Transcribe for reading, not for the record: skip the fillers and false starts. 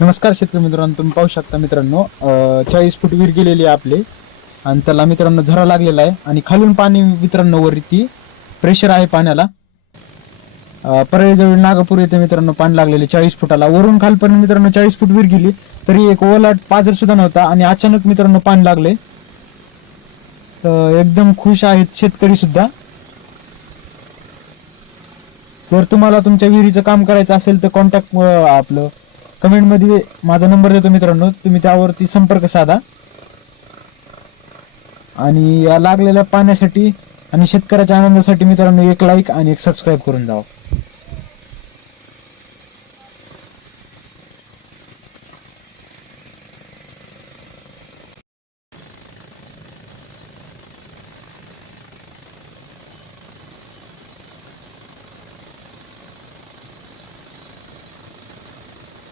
नमस्कार शेतकरी मित्रांनो, तुम्ही पाहू शकता मित्रांनो 40 फूट विहीर गेलेली आहे आपली आणि त्याला मित्रांनो झरा लागलेला आहे आणि खालून पाणी मित्रांनो वरती प्रेशर आहे पाण्याला. परळीजवळ नागपूर येथे मित्रांनो पाणी लागलेले 40 फुटाला. वरून खालपर्यंत मित्रांनो 40 फूट विहीर गेली तरी एक ओलाट पाझर सुद्धा नव्हता आणि अचानक मित्रांनो पाणी लागले. तर एकदम खुश आहेत शेतकरी सुद्धा. जर तुम्हाला तुमच्या विहिरीचं काम करायचं असेल तर कॉन्टॅक्ट आपलं कमेंट मध्ये माझा नंबर देतो मित्रांनो, तुम्ही त्यावरती संपर्क साधा. आणि या लागलेल्या पाण्यासाठी आणि शेतकऱ्याच्या आनंदासाठी मित्रांनो एक लाईक आणि एक सबस्क्राईब करून जावा.